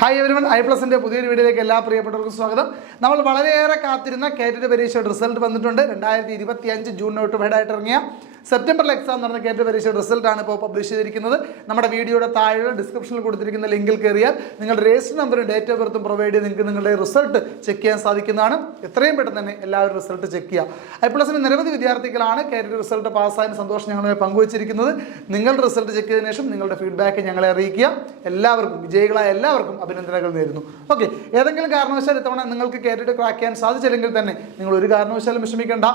Hi everyone, ഐ+ന്റെ പുതിയൊരു വീഡിയോയിലേക്ക് എല്ലാ പ്രിയപ്പെട്ടവർക്കും സ്വാഗതം. നമ്മൾ വളരെയേറെ കാത്തിരുന്ന കേറ്റഡ് പരീക്ഷയുടെ റിസൾട്ട് വന്നിട്ടുണ്ട്. 2025 ജൂൺ നോട്ടിഫൈഡ് ആയിട്ട് ഇറങ്ങിയ സെപ്റ്റംബറിൽ എക്സാം നടന്ന കേറ്റഡ് പരീക്ഷയുടെ റിസൾട്ടാണ് ഇപ്പോൾ പബ്ലിഷ് ചെയ്തിരിക്കുന്നത്. നമ്മുടെ വീഡിയോയുടെ താഴെ ഡിസ്ക്രിപ്ഷനിൽ കൊടുത്തിരിക്കുന്ന ലിങ്കിൽ കയറിയാൽ നിങ്ങളുടെ രജിസ്റ്റർ നമ്പറും ഡേറ്റ് ഓഫ് ബർത്തും പ്രൊവൈഡ് ചെയ്ത് നിങ്ങൾക്ക് നിങ്ങളുടെ റിസൾട്ട് ചെക്ക് ചെയ്യാൻ സാധിക്കുന്നതാണ്. എത്രയും പെട്ടെന്ന് തന്നെ എല്ലാവരും റിസൾട്ട് ചെക്ക് ചെയ്യുക. ഐ+ന്റെ നിരവധി വിദ്യാർത്ഥികളാണ് കേറ്റഡ് റിസൾട്ട് പാസ്സായതിന് സന്തോഷം ഞങ്ങളുമായി പങ്കുവച്ചിരിക്കുന്നത്. നിങ്ങളുടെ റിസൾട്ട് ചെക്ക് ചെയ്തതിനു ശേഷം നിങ്ങളുടെ ഫീഡ്ബാക്ക് ഞങ്ങളെ അറിയിക്കുക. എല്ലാവർക്കും, വിജയികളായ എല്ലാവർക്കും അഭിനന്ദനങ്ങൾ നേരുന്നു. ഓക്കെ, ഏതെങ്കിലും കാരണവശാൽ ഇത്തവണ നിങ്ങൾക്ക് കേറ്റഡ് ക്രാക്ക് ചെയ്യാൻ സാധിച്ചില്ലെങ്കിൽ തന്നെ നിങ്ങൾ ഒരു കാരണവശാലും വിഷമിക്കേണ്ട.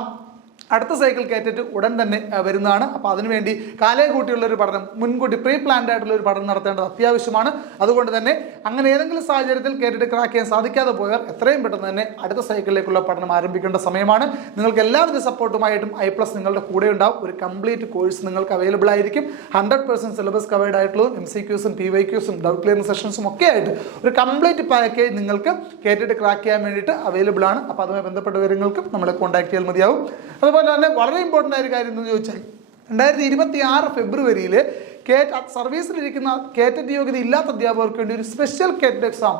അടുത്ത സൈക്കിൾ കേറ്റിട്ട് ഉടൻ തന്നെ വരുന്നതാണ്. അപ്പോൾ അതിനുവേണ്ടി കാലേ കൂട്ടിയുള്ളൊരു പഠനം, മുൻകൂട്ടി പ്രീ പ്ലാൻഡ് ആയിട്ടുള്ള ഒരു പഠനം നടത്തേണ്ടത് അത്യാവശ്യമാണ്. അതുകൊണ്ട് തന്നെ അങ്ങനെ ഏതെങ്കിലും സാഹചര്യത്തിൽ കേറ്റിട്ട് ക്രാക്ക് ചെയ്യാൻ സാധിക്കാതെ പോയാൽ എത്രയും പെട്ടെന്ന് തന്നെ അടുത്ത സൈക്കിളിലേക്കുള്ള പഠനം ആരംഭിക്കേണ്ട സമയമാണ്. നിങ്ങൾക്ക് എല്ലാവിധ സപ്പോർട്ടുമായിട്ടും ഐ+ നിങ്ങളുടെ കൂടെ ഉണ്ടാവും. ഒരു കംപ്ലീറ്റ് കോഴ്സ് നിങ്ങൾക്ക് അവൈലബിൾ ആയിരിക്കും. 100% സിലബസ് കവേർഡ് ആയിട്ടുള്ളതും MCQസും PYQസും ഡൗട്ട് ക്ലിയറിംഗ് സെഷൻസും ഒക്കെ ആയിട്ട് ഒരു കംപ്ലീറ്റ് പാക്കേജ് നിങ്ങൾക്ക് കേറ്റിട്ട് ക്രാക്ക് ചെയ്യാൻ വേണ്ടിയിട്ട് അവൈലബിൾ ആണ്. അപ്പോൾ അതുമായി ബന്ധപ്പെട്ട വിവരങ്ങൾക്കും നമ്മളെ കോൺടാക്ട് ചെയ്യാൻ മതിയാവും. അതുപോലെ തന്നെ വളരെ ഇമ്പോർട്ടൻ്റ് ആയ ഒരു കാര്യം എന്ന് ചോദിച്ചാൽ 2026 ഫെബ്രുവരിയിൽ സർവീസിലിരിക്കുന്ന കേറ്റഡ് യോഗ്യത ഇല്ലാത്ത അധ്യാപകർക്ക് വേണ്ടി ഒരു സ്പെഷ്യൽ കേറ്റഡ് എക്സാം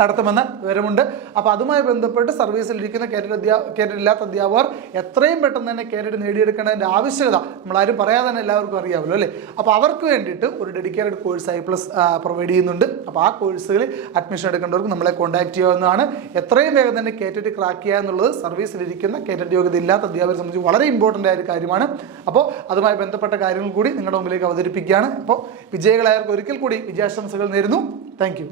നടത്തുമെന്ന് വിവരമുണ്ട്. അപ്പോൾ അതുമായി ബന്ധപ്പെട്ട് സർവീസിലിരിക്കുന്ന കേറ്റഡ് ഇല്ലാത്ത അധ്യാപകർ എത്രയും പെട്ടെന്ന് തന്നെ കേറ്റഡ് നേടിയെടുക്കേണ്ടതിൻ്റെ ആവശ്യകത നമ്മളാരും പറയാതെ തന്നെ എല്ലാവർക്കും അറിയാമല്ലോ അല്ലേ. അപ്പോൾ അവർക്ക് വേണ്ടിയിട്ട് ഒരു ഡെഡിക്കേറ്റഡ് കോഴ്സ് ഐ+ പ്രൊവൈഡ് ചെയ്യുന്നുണ്ട്. അപ്പോൾ ആ കോഴ്സുകളിൽ അഡ്മിഷൻ എടുക്കേണ്ടവർക്ക് നമ്മളെ കോൺടാക്ട് ചെയ്യാവുന്നതാണ്. എത്രയും വേഗം തന്നെ കേറ്റഡ് ക്രാക്ക് ചെയ്യുക എന്നുള്ളത് സർവീസിലിരിക്കുന്ന കേറ്റഡ് യോഗ്യത ഇല്ലാത്ത അധ്യാപകരെ സംബന്ധിച്ച് വളരെ ഇമ്പോർട്ടൻ്റ് ആയ ഒരു കാര്യമാണ്. അപ്പോൾ അതുമായി ബന്ധപ്പെട്ട കാര്യങ്ങൾ കൂടി നിങ്ങളുടെ മുമ്പിലേക്ക് അവതരിപ്പിക്കുകയാണ്. അപ്പോൾ വിജയികളായവർക്ക് ഒരിക്കൽ കൂടി വിജയാശംസകൾ നേരുന്നു. Thank you.